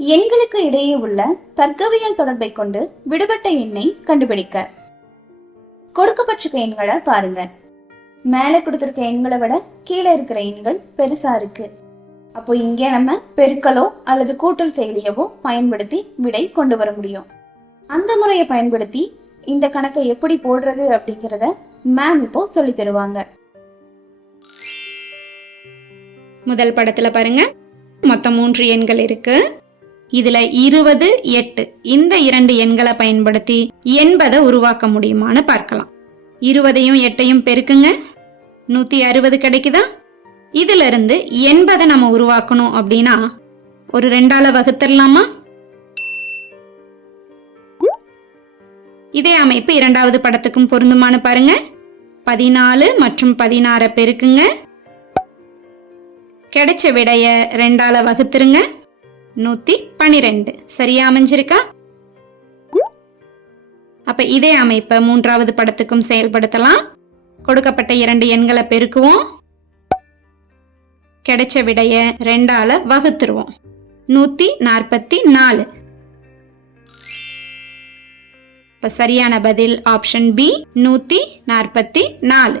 எண்களுக்கு இடையே உள்ள தர்க்கவியல் தொடர்பை கொண்டு விடுபட்ட எண்ணை கண்டுபிடிக்க. கொடுக்கப்பட்டிருக்க எண்களை பாருங்க. மேல கொடுத்திருக்க எண்களை விட கீழே இருக்கிற எண்கள் பெருசா இருக்கு. அப்போ இங்கே நம்ம பெருக்கலோ அல்லது கூட்டல் செயலியவோ பயன்படுத்தி விடை கொண்டு வர முடியும். அந்த முறையை பயன்படுத்தி இந்த கணக்கை எப்படி போடுறது அப்படிங்கிறத மேம் இப்போ சொல்லி தருவாங்க. முதல் படத்துல பாருங்க, மொத்தம் 3 எண்கள் இருக்கு. இதுல 20, 8 இந்த 2 எண்களை பயன்படுத்தி 80 உருவாக்க முடியுமான்னு பார்க்கலாம். 20ஐயும் 8ஐயும் பெருக்குங்க, 160 கிடைக்குதா? இதுல இருந்து 80 நம்ம உருவாக்கணும் அப்படின்னா ஒரு 2ஆல வகுத்துடலாமா? இதே அமைப்பு இரண்டாவது படத்துக்கும் பொருந்துமான்னு பாருங்க. 14 மற்றும் 16 பெருக்குங்க, கிடைச்ச விடைய 2ஆல வகுத்துருங்க, 112. சரியா அமைஞ்சிருக்கா? அப்ப இதே அமைப்பை மூன்றாவது படத்துக்கும் செயல்படுத்தலாம். கொடுக்கப்பட்ட 2 எண்களை பெருக்குவோம், கிடைச்ச விடைய 2ஆல வகுத்துருவோம், 144. இப்ப சரியான பதில் ஆப்ஷன் பி, 144.